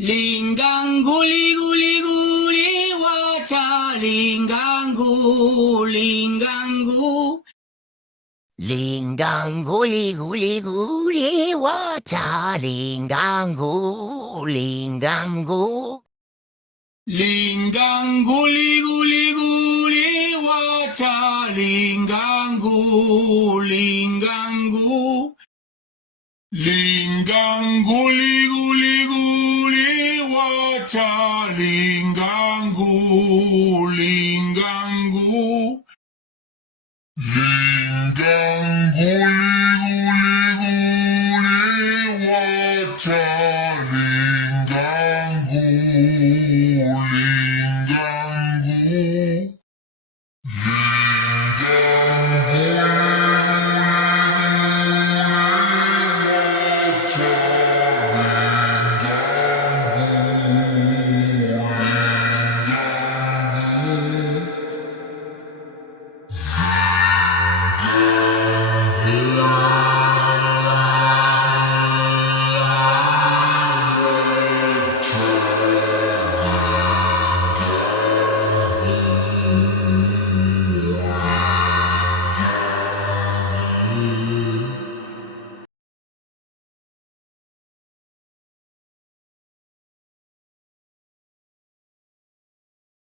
Lingangu ligu ligu liwata lingangu lingangu Lingangu ligu ligu liwata lingangu lingangu Lingangu ligu ligu liwata lingangu lingangu Lingangu ligu ligu liwata lingangu lingangu Lingangu ligu ligu liwata lingangu lingangu